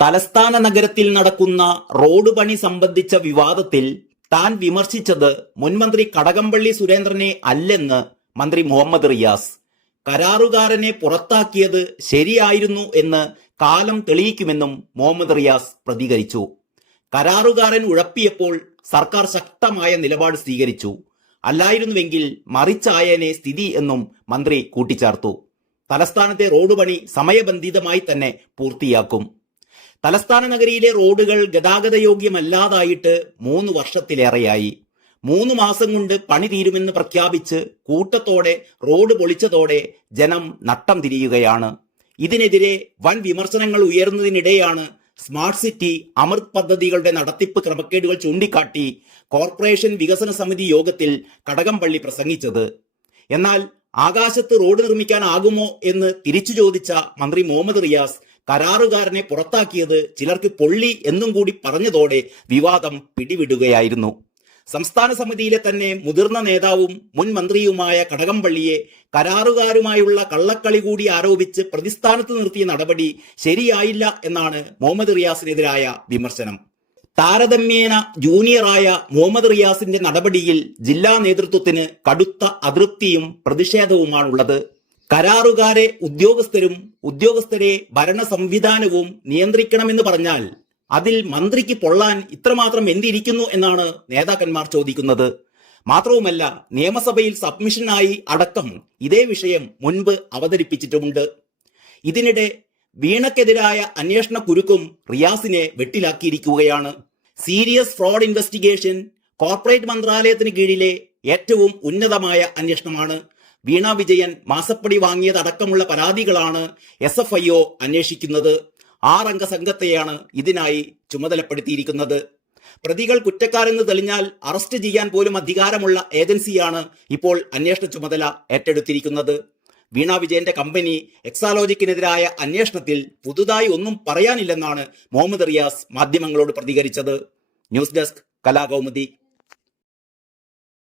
തലസ്ഥാന നഗരത്തിൽ നടക്കുന്ന റോഡ് പണി സംബന്ധിച്ച വിവാദത്തിൽ താൻ വിമർശിച്ചത് മുൻമന്ത്രി കടകംപള്ളി സുരേന്ദ്രനെ അല്ലെന്ന് മന്ത്രി മുഹമ്മദ് റിയാസ്. കരാറുകാരനെ പുറത്താക്കിയത് ശരിയായിരുന്നു എന്ന് കാലം തെളിയിക്കുമെന്നും മുഹമ്മദ് റിയാസ് പ്രതികരിച്ചു. കരാറുകാരൻ ഉഴപ്പിയപ്പോൾ സർക്കാർ ശക്തമായ നിലപാട് സ്വീകരിച്ചു. അല്ലായിരുന്നുവെങ്കിൽ മറിച്ചായേനെ സ്ഥിതി എന്നും മന്ത്രി കൂട്ടിച്ചേർത്തു. തലസ്ഥാനത്തെ റോഡ് പണി സമയബന്ധിതമായി തന്നെ പൂർത്തിയാക്കും. തലസ്ഥാന നഗരിയിലെ റോഡുകൾ ഗതാഗതയോഗ്യമല്ലാതായിട്ട് 3 വർഷത്തിലേറെയായി. 3 മാസം കൊണ്ട് പണി തീരുമെന്ന് പ്രഖ്യാപിച്ച് കൂട്ടത്തോടെ റോഡ് പൊളിച്ചതോടെ ജനം നട്ടം തിരിയുകയാണ്. ഇതിനെതിരെ വൻ വിമർശനങ്ങൾ ഉയർന്നതിനിടെയാണ് സ്മാർട്ട് സിറ്റി അമൃത് പദ്ധതികളുടെ നടത്തിപ്പ് ക്രമക്കേടുകൾ ചൂണ്ടിക്കാട്ടി കോർപ്പറേഷൻ വികസന സമിതി യോഗത്തിൽ കടകംപള്ളി പ്രസംഗിച്ചത്. എന്നാൽ ആകാശത്ത് റോഡ് നിർമ്മിക്കാനാകുമോ എന്ന് തിരിച്ചു ചോദിച്ച മന്ത്രി മുഹമ്മദ് റിയാസ് കരാറുകാരനെ പുറത്താക്കിയത് ചിലർക്ക് പൊള്ളി എന്നും കൂടി പറഞ്ഞതോടെ വിവാദം പിടിവിടുകയായിരുന്നു. സംസ്ഥാന സമിതിയിലെ തന്നെ മുതിർന്ന നേതാവും മുൻ മന്ത്രിയുമായ കടകംപള്ളിയെ കരാറുകാരുമായുള്ള കള്ളക്കളി കൂടി ആരോപിച്ച് പ്രതിസ്ഥാനത്ത് നിർത്തിയ നടപടി ശരിയായില്ല എന്നാണ് മുഹമ്മദ് റിയാസിനെതിരായ വിമർശനം. താരതമ്യേന ജൂനിയറായ മുഹമ്മദ് റിയാസിന്റെ നടപടിയിൽ ജില്ലാ നേതൃത്വത്തിന് കടുത്ത അതൃപ്തിയും പ്രതിഷേധവുമാണുള്ളത്. കരാറുകാരെ ഉദ്യോഗസ്ഥരും ഉദ്യോഗസ്ഥരെ ഭരണ സംവിധാനവും നിയന്ത്രിക്കണമെന്ന് പറഞ്ഞാൽ അതിൽ മന്ത്രിക്ക് പൊള്ളാൻ ഇത്രമാത്രം എന്തിരിക്കുന്നു എന്നാണ് നേതാക്കന്മാർ ചോദിക്കുന്നത്. മാത്രവുമല്ല, നിയമസഭയിൽ സബ്മിഷനായി അടക്കം ഇതേ വിഷയം മുൻപ് അവതരിപ്പിച്ചിട്ടുമുണ്ട്. ഇതിനിടെ വീണക്കെതിരായ അന്വേഷണ കുരുക്കും റിയാസിനെ വെട്ടിലാക്കിയിരിക്കുകയാണ്. സീരിയസ് ഫ്രോഡ് ഇൻവെസ്റ്റിഗേഷൻ കോർപ്പറേറ്റ് മന്ത്രാലയത്തിന് കീഴിലെ ഏറ്റവും ഉന്നതമായ അന്വേഷണമാണ്. വീണ വിജയൻ മാസപ്പടി വാങ്ങിയതടക്കമുള്ള പരാതികളാണ് SFIO അന്വേഷിക്കുന്നത്. 6 അംഗ സംഘത്തെയാണ് ഇതിനായി ചുമതലപ്പെടുത്തിയിരിക്കുന്നത്. പ്രതികൾ കുറ്റക്കാരെന്ന് തെളിഞ്ഞാൽ അറസ്റ്റ് ചെയ്യാൻ പോലും അധികാരമുള്ള ഏജൻസിയാണ് ഇപ്പോൾ അന്വേഷണ ചുമതല ഏറ്റെടുത്തിരിക്കുന്നത്. വീണ വിജയന്റെ കമ്പനി എക്സാലോജിക്കിനെതിരായ അന്വേഷണത്തിൽ പുതുതായി ഒന്നും പറയാനില്ലെന്നാണ് മുഹമ്മദ് റിയാസ് മാധ്യമങ്ങളോട് പ്രതികരിച്ചത്. News desk Kalakaumudi.